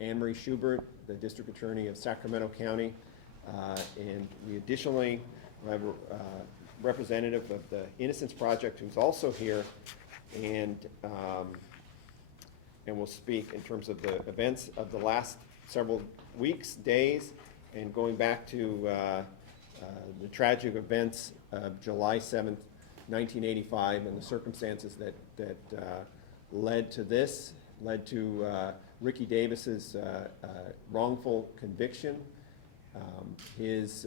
Anne Marie Schubert, the District Attorney of Sacramento County, and we additionally have a representative of the Innocence Project who's also here, and will speak in terms of the events of the last several weeks, days, and going back to the tragic events of July 7th, 1985, and the circumstances that led to this, led to Ricky Davis's wrongful conviction, his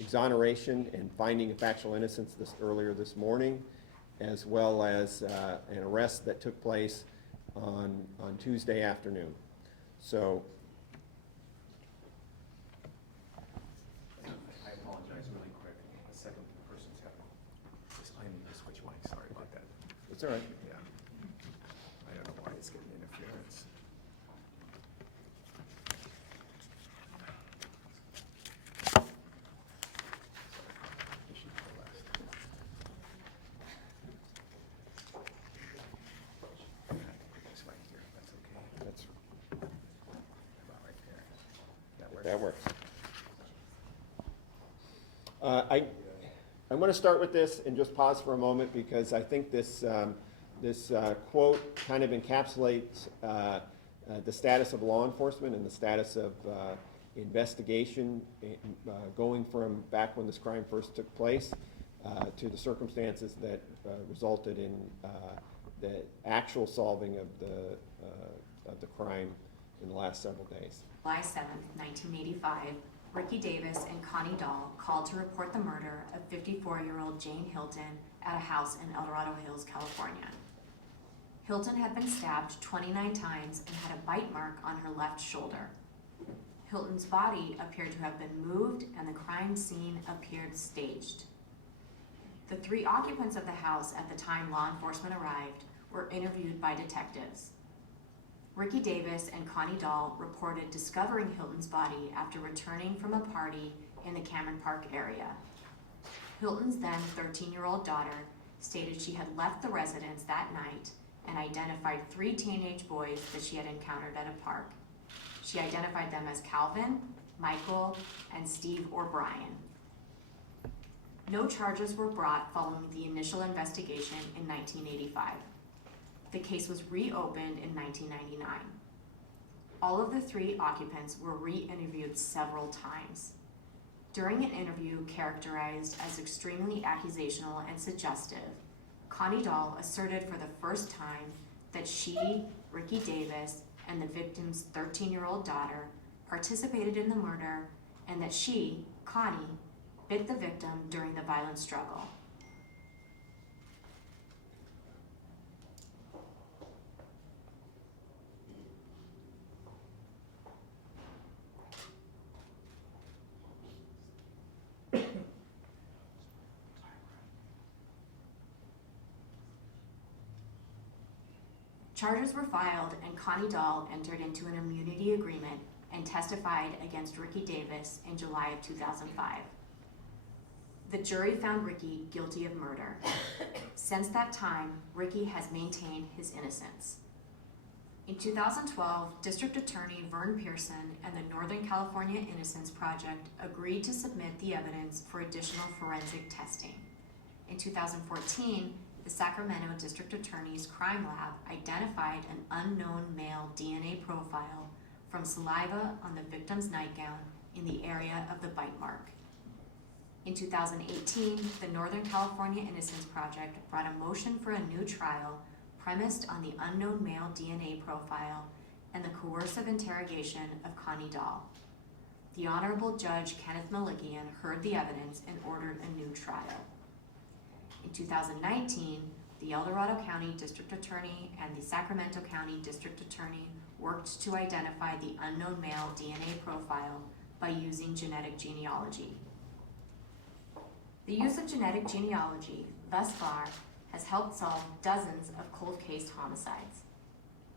exoneration and finding of factual innocence earlier this morning, as well as an arrest that took place on Tuesday afternoon. So I apologize really quick. A second person's having this. I need to switch mics. Sorry about that. it's all right. Yeah. I don't know why it's getting interference. This should go last. I'm gonna have to put this right here, if that's okay. That's, About right there. That works? that works. I'm going to start with this and just pause for a moment because I think this quote kind of encapsulates the status of law enforcement and the status of investigation going from back when this crime first took place to the circumstances that resulted in the actual solving of the crime in the last several days. July 7th, 1985, Ricky Davis and Connie Dahl called to report the murder of 54-year-old Jane Hylton at a house in El Dorado Hills, California. Hylton had been stabbed 29 times and had a bite mark on her left shoulder. Hylton's body appeared to have been moved and the crime scene appeared staged. The 3 occupants of the house at the time law enforcement arrived were interviewed by detectives. Ricky Davis and Connie Dahl reported discovering Hylton's body after returning from a party in the Cameron Park area. Hylton's then 13-year-old daughter stated she had left the residence that night and identified 3 teenage boys that she had encountered at a park. She identified them as Calvin, Michael, and Steve or Brian. No charges were brought following the initial investigation in 1985. The case was reopened in 1999. All of the 3 occupants were re-interviewed several times. During an interview characterized as extremely accusational and suggestive, Connie Dahl asserted for the first time that she, Ricky Davis, and the victim's 13-year-old daughter participated in the murder and that she, Connie, bit the victim during the violent struggle. Charges were filed and Connie Dahl entered into an immunity agreement and testified against Ricky Davis in July of 2005. The jury found Ricky guilty of murder. Since that time, Ricky has maintained his innocence. In 2012, District Attorney Vern Pierson and the Northern California Innocence Project agreed to submit the evidence for additional forensic testing. In 2014, the Sacramento District Attorney's Crime Lab identified an unknown male DNA profile from saliva on the victim's nightgown in the area of the bite mark. In 2018, the Northern California Innocence Project brought a motion for a new trial premised on the unknown male DNA profile and the coercive interrogation of Connie Dahl. The Honorable Judge Kenneth Malikian heard the evidence and ordered a new trial. In 2019, the El Dorado County District Attorney and the Sacramento County District Attorney worked to identify the unknown male DNA profile by using genetic genealogy. The use of genetic genealogy, thus far, has helped solve dozens of cold case homicides.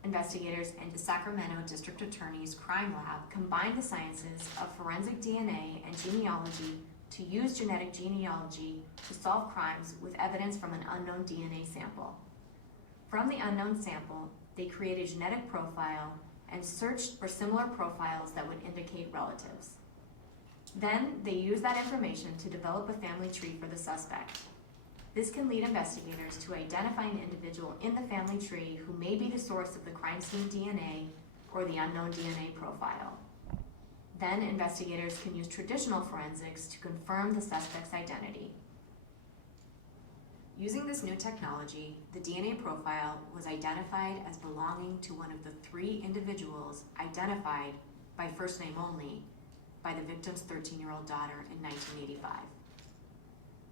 Investigators and the Sacramento District Attorney's Crime Lab combined the sciences of forensic DNA and genealogy to use genetic genealogy to solve crimes with evidence from an unknown DNA sample. From the unknown sample, they create a genetic profile and searched for similar profiles that would indicate relatives. Then they used that information to develop a family tree for the suspect. This can lead investigators to identify an individual in the family tree who may be the source of the crime scene DNA or the unknown DNA profile. Then investigators can use traditional forensics to confirm the suspect's identity. Using this new technology, the DNA profile was identified as belonging to one of the 3 individuals identified by first name only by the victim's 13-year-old daughter in 1985.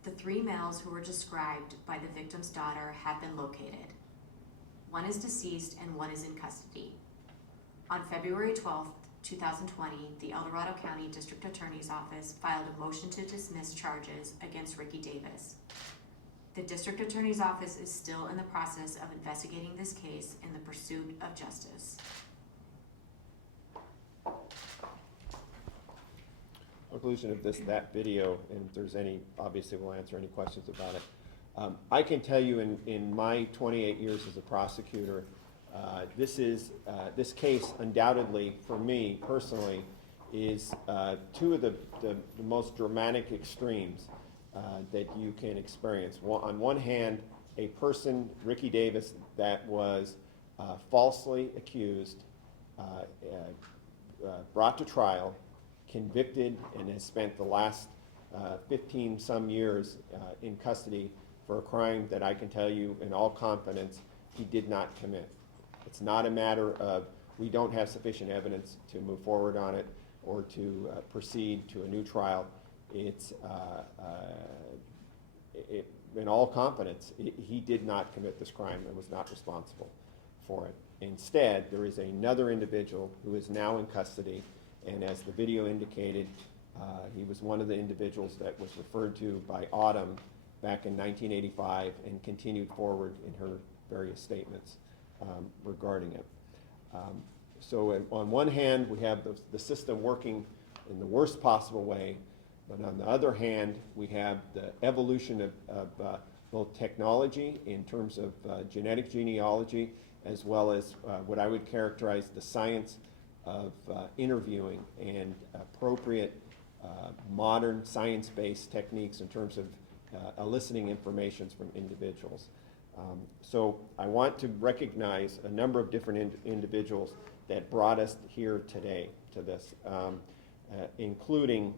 The 3 males who were described by the victim's daughter have been located. One is deceased and one is in custody. On February 12, 2020, the El Dorado County District Attorney's Office filed a motion to dismiss charges against Ricky Davis. The District Attorney's Office is still in the process of investigating this case in the pursuit of justice. Conclusion of that video, and if there's any, obviously we'll answer any questions about it. I can tell you in my 28 years as a prosecutor, this case undoubtedly, for me personally, is 2 of the most dramatic extremes that you can experience. On one hand, a person, Ricky Davis, that was falsely accused, brought to trial, convicted, and has spent the last 15 some years in custody for a crime that I can tell you in all confidence he did not commit. It's not a matter of we don't have sufficient evidence to move forward on it or to proceed to a new trial. It's in all confidence, he did not commit this crime and was not responsible for it. Instead, there is another individual who is now in custody, and as the video indicated, he was one of the individuals that was referred to by Autumn back in 1985 and continued forward in her various statements regarding it. So on one hand, we have the system working in the worst possible way, but on the other hand, we have the evolution of both technology in terms of genetic genealogy, as well as what I would characterize the science of interviewing and appropriate modern science-based techniques in terms of eliciting information from individuals. So I want to recognize a number of different individuals that brought us here today to this, including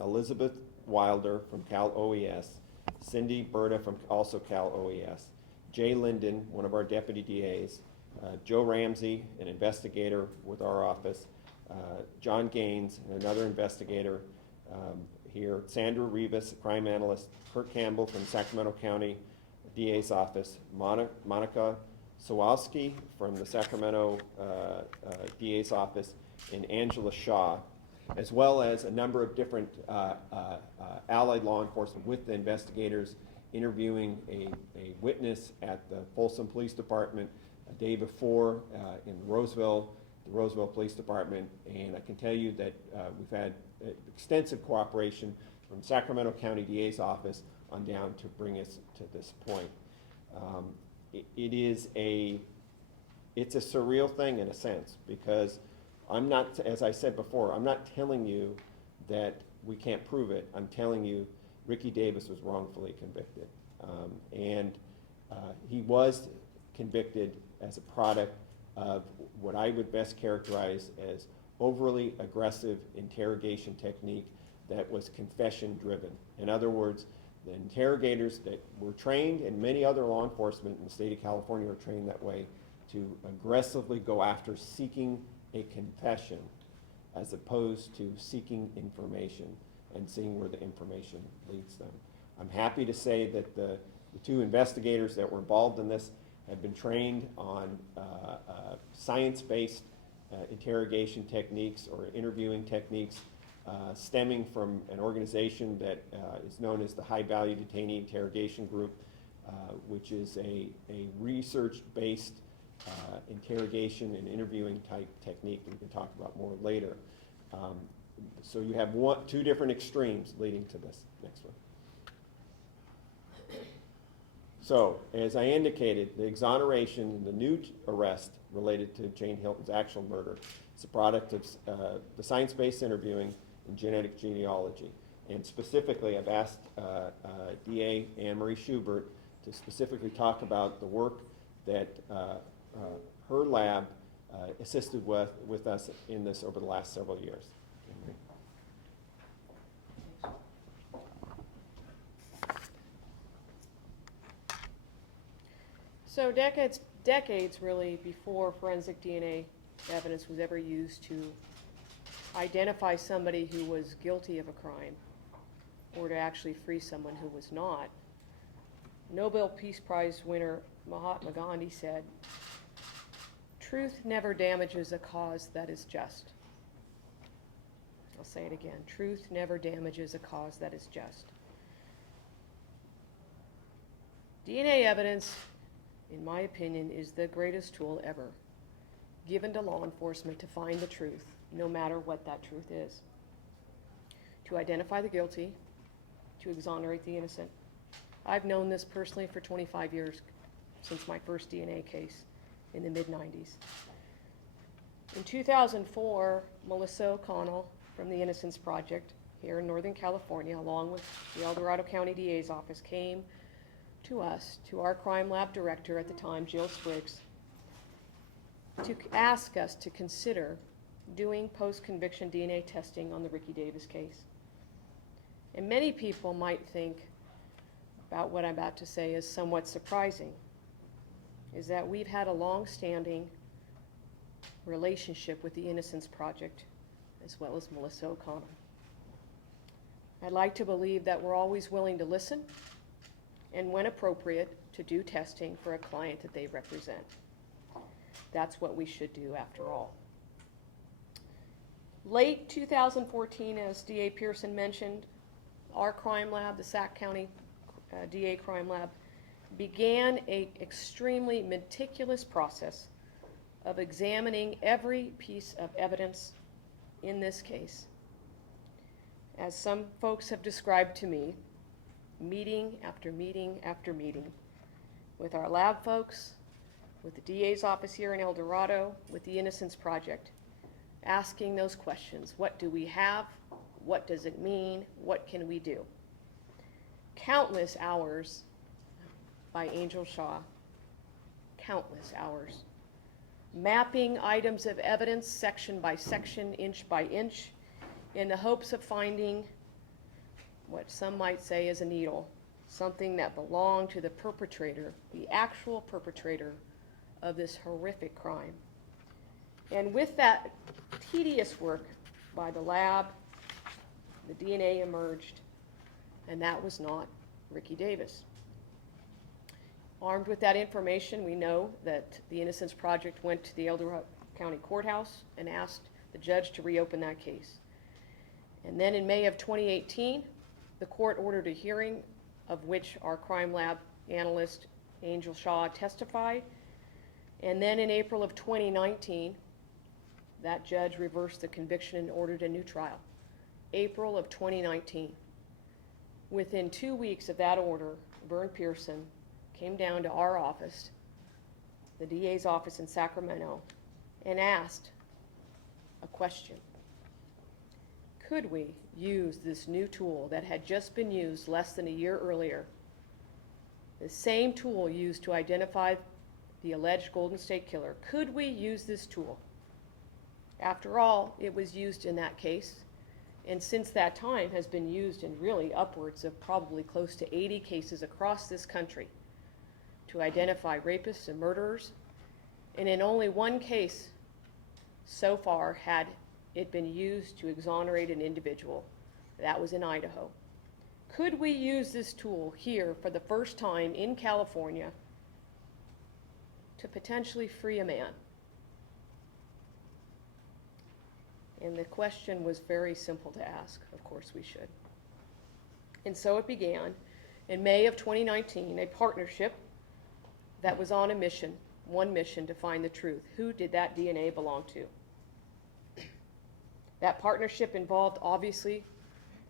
Elizabeth Wilder from Cal OES, Cindy Berta from also Cal OES, Jay Linden, one of our deputy DAs, Joe Ramsey, an investigator with our office, John Gaines, another investigator here, Sandra Rivas, a crime analyst, Kurt Campbell from Sacramento County DA's office, Monica Sawalski from the Sacramento DA's office, and Angela Shaw, as well as a number of different allied law enforcement with the investigators interviewing a witness at the Folsom Police Department a day before in the Roseville Police Department, and I can tell you that we've had extensive cooperation from Sacramento County DA's office on down to bring us to this point. It's a surreal thing in a sense, because I'm not, as I said before, I'm not telling you that we can't prove it. I'm telling you Ricky Davis was wrongfully convicted. He was convicted as a product of what I would best characterize as overly aggressive interrogation technique that was confession driven. In other words, the interrogators that were trained, and many other law enforcement in the state of California are trained that way, to aggressively go after seeking a confession as opposed to seeking information and seeing where the information leads them. I'm happy to say that the 2 investigators that were involved in this have been trained on science-based interrogation techniques or interviewing techniques stemming from an organization that is known as the High Value Detainee Interrogation Group, which is a research-based interrogation and interviewing type technique that we can talk about more later. So you have 2 different extremes leading to this next one. So, as I indicated, the exoneration and the new arrest related to Jane Hylton's actual murder is a product of the science-based interviewing and genetic genealogy. And specifically, I've asked DA Anne-Marie Schubert to specifically talk about the work that her lab assisted with us in this over the last several years. So decades really before forensic DNA evidence was ever used to identify somebody who was guilty of a crime or to actually free someone who was not, Nobel Peace Prize winner Mahatma Gandhi said, "Truth never damages a cause that is just." I'll say it again. Truth never damages a cause that is just. DNA evidence, in my opinion, is the greatest tool ever given to law enforcement to find the truth, no matter what that truth is. To identify the guilty, to exonerate the innocent. I've known this personally for 25 years, since my first DNA case in the mid-90s. In 2004, Melissa O'Connell from the Innocence Project here in Northern California, along with the El Dorado County DA's office, came to us, to our crime lab director at the time, Jill Spriggs, to ask us to consider doing post-conviction DNA testing on the Ricky Davis case. And many people might think about what I'm about to say is somewhat surprising, is that we've had a long-standing relationship with the Innocence Project, as well as Melissa O'Connell. I'd like to believe that we're always willing to listen, and when appropriate, to do testing for a client that they represent. That's what we should do after all. Late 2014, as DA Pierson mentioned, our crime lab, the Sac County DA crime lab, began an extremely meticulous process of examining every piece of evidence in this case. As some folks have described to me, meeting after meeting after meeting with our lab folks, with the DA's office here in El Dorado, with the Innocence Project, asking those questions. What do we have? What does it mean? What can we do? Countless hours by Angel Shaw, countless hours, mapping items of evidence section by section, inch by inch, in the hopes of finding what some might say is a needle, something that belonged to the perpetrator, the actual perpetrator of this horrific crime. And with that tedious work by the lab, the DNA emerged, and that was not Ricky Davis. Armed with that information, we know that the Innocence Project went to the El Dorado County Courthouse and asked the judge to reopen that case. And then in May of 2018, the court ordered a hearing of which our crime lab analyst, Angel Shaw, testified. And then in April of 2019, that judge reversed the conviction and ordered a new trial. April of 2019. Within 2 weeks of that order, Vern Pierson came down to our office, the DA's office in Sacramento, and asked a question. Could we use this new tool that had just been used less than a year earlier, the same tool used to identify the alleged Golden State Killer? Could we use this tool? After all, it was used in that case, and since that time has been used in really upwards of probably close to 80 cases across this country to identify rapists and murderers. And in only one case so far had it been used to exonerate an individual. That was in Idaho. Could we use this tool here for the first time in California to potentially free a man? And the question was very simple to ask. Of course we should. And so it began in May of 2019, a partnership that was on a mission, one mission, to find the truth. Who did that DNA belong to? That partnership involved, obviously,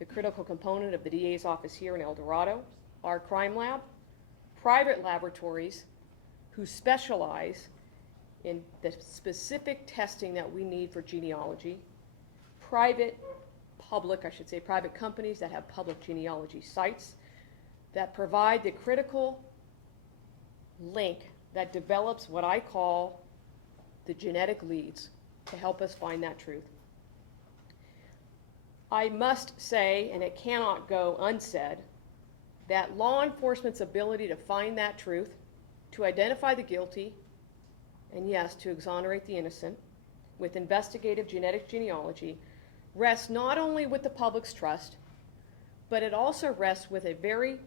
the critical component of the DA's office here in El Dorado, our crime lab, private laboratories who specialize in the specific testing that we need for genealogy, private companies that have public genealogy sites that provide the critical link that develops what I call the genetic leads to help us find that truth. I must say, and it cannot go unsaid, that law enforcement's ability to find that truth, to identify the guilty, and yes, to exonerate the innocent with investigative genetic genealogy rests not only with the public's trust, but it also rests with a very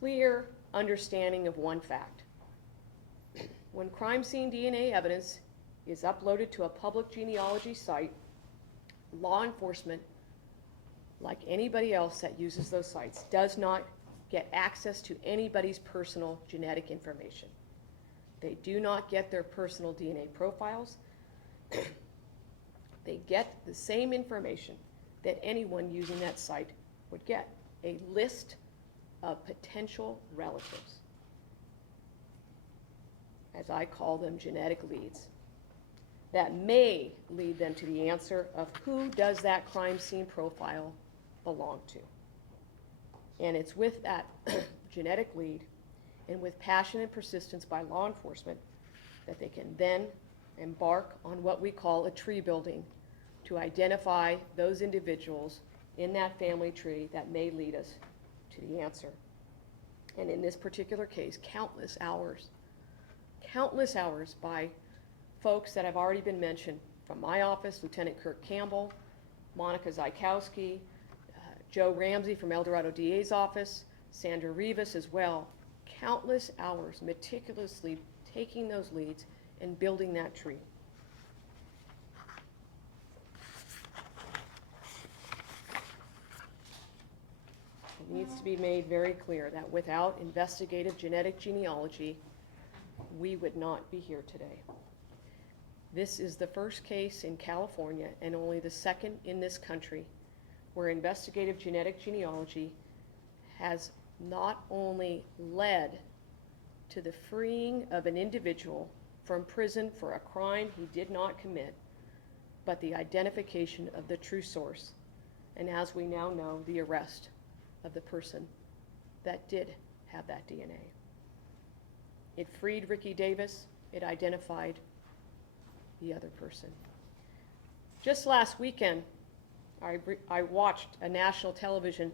clear understanding of one fact. When crime scene DNA evidence is uploaded to a public genealogy site, law enforcement, like anybody else that uses those sites, does not get access to anybody's personal genetic information. They do not get their personal DNA profiles. They get the same information that anyone using that site would get, a list of potential relatives. As I call them, genetic leads, that may lead them to the answer of who does that crime scene profile belong to. And it's with that genetic lead and with passion and persistence by law enforcement that they can then embark on what we call a tree building to identify those individuals in that family tree that may lead us to the answer. And in this particular case, countless hours by folks that have already been mentioned from my office, Lieutenant Kirk Campbell, Monica Zykowski, Joe Ramsey from El Dorado DA's office, Sandra Rivas as well, countless hours meticulously taking those leads and building that tree. It needs to be made very clear that without investigative genetic genealogy, we would not be here today. This is the first case in California and only the second in this country where investigative genetic genealogy has not only led to the freeing of an individual from prison for a crime he did not commit, but the identification of the true source, and as we now know, the arrest of the person that did have that DNA. It freed Ricky Davis. It identified the other person. Just last weekend, I watched a national television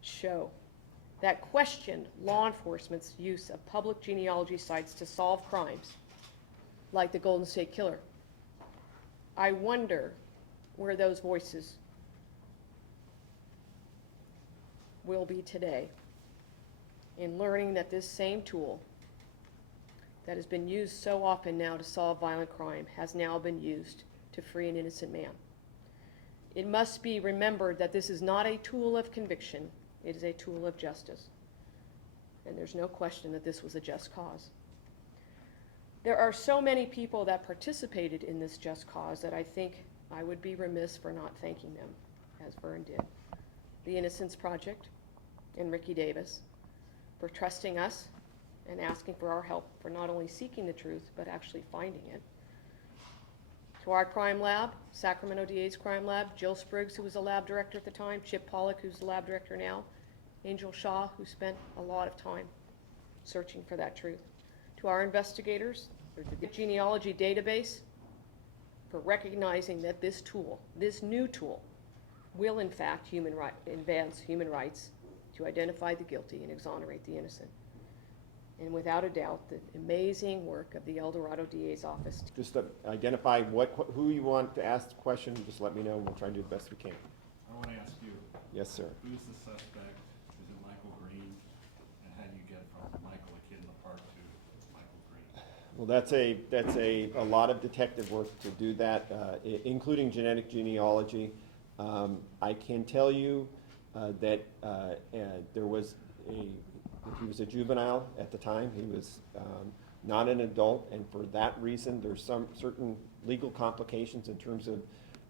show that questioned law enforcement's use of public genealogy sites to solve crimes like the Golden State Killer. I wonder where those voices will be today in learning that this same tool that has been used so often now to solve violent crime has now been used to free an innocent man. It must be remembered that this is not a tool of conviction, it is a tool of justice. And there's no question that this was a just cause. There are so many people that participated in this just cause that I think I would be remiss for not thanking them, as Vern did. The Innocence Project and Ricky Davis for trusting us and asking for our help for not only seeking the truth, but actually finding it. To our crime lab, Sacramento DA's crime lab, Jill Spriggs, who was the lab director at the time, Chip Pollack, who's the lab director now, Angel Shaw, who spent a lot of time searching for that truth. To our investigators, the genealogy database, for recognizing that this tool, this new tool, will in fact advance human rights to identify the guilty and exonerate the innocent. And without a doubt, the amazing work of the El Dorado DA's office. Just to identify who you want to ask the question, just let me know, and we'll try and do the best we can. I want to ask you, Yes, sir. who's the suspect? Is it Michael Green? And how do you get from Michael, a kid in the park, to Michael Green? Well, that's a lot of detective work to do that, including genetic genealogy. I can tell you that there was he was a juvenile at the time. He was not an adult, and for that reason, there's some certain legal complications in terms of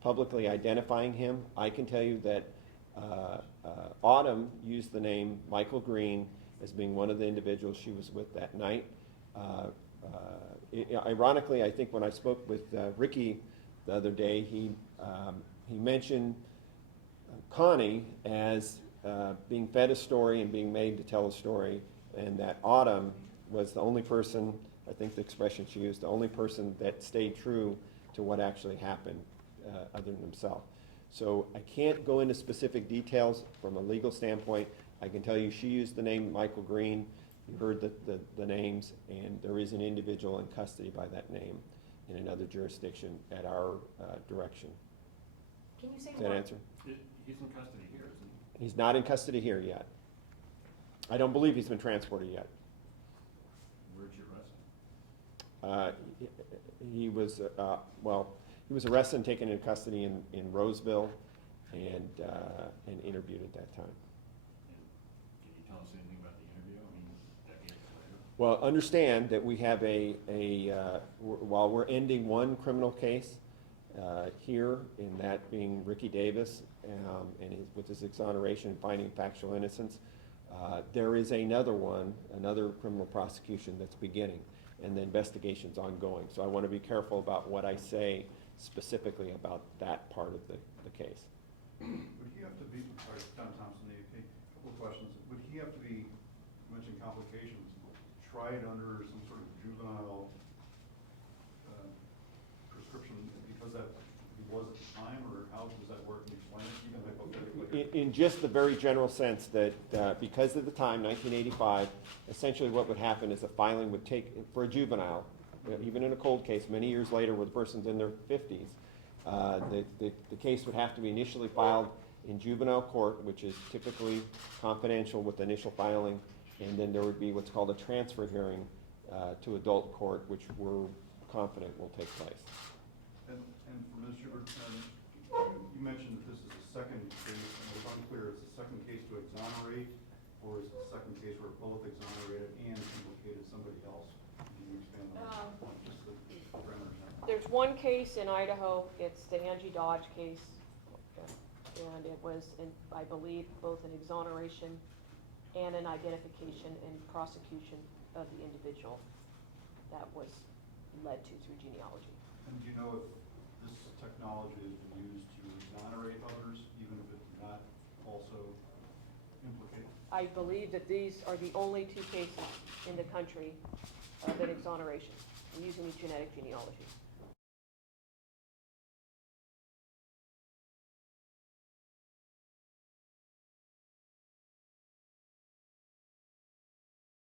publicly identifying him. I can tell you that Autumn used the name Michael Green as being one of the individuals she was with that night. Ironically, I think when I spoke with Ricky the other day, he mentioned Connie as being fed a story and being made to tell a story, and that Autumn was the only person, I think the expression she used, the only person that stayed true to what actually happened other than himself. So I can't go into specific details from a legal standpoint. I can tell you she used the name Michael Green. You heard the names, and there is an individual in custody by that name in another jurisdiction at our direction. Can you say Does that more? answer? He's in custody here, isn't he? He's not in custody here yet. I don't believe he's been transported yet. Where'd you arrest him? He was, he was arrested and taken into custody in Roseville and interviewed at that time. And can you tell us anything about the interview? I mean, decades later. Well, understand that we have while we're ending one criminal case here, in that being Ricky Davis with his exoneration and finding factual innocence, there is another criminal prosecution that's beginning, and the investigation's ongoing. So I want to be careful about what I say specifically about that part of the case. Would he have to be, sorry, John Thompson, the AP, couple of questions. Would he have to be, you mentioned complications, tried under some sort of juvenile prescription because that he was at the time, or how does that work? Can you explain it, even hypothetically? In just the very general sense that because of the time, 1985, essentially what would happen is a filing would take, for a juvenile, even in a cold case, many years later where the person's in their 50s, the case would have to be initially filed in juvenile court, which is typically confidential with the initial filing, and then there would be what's called a transfer hearing to adult court, which we're confident will take place. And for Ms. Schubert, you mentioned that this is the second case, and it's unclear, is the second case to exonerate, or is the second case where both exonerated and implicated somebody else? Can you expand on that? Just the parameters now. There's one case in Idaho, it's the Angie Dodge case, and it was, I believe, both an exoneration and an identification and prosecution of the individual that was led to through genealogy. And do you know if this technology has been used to exonerate others, even if it's not also implicated? I believe that these are the only two cases in the country of an exoneration using genetic genealogy.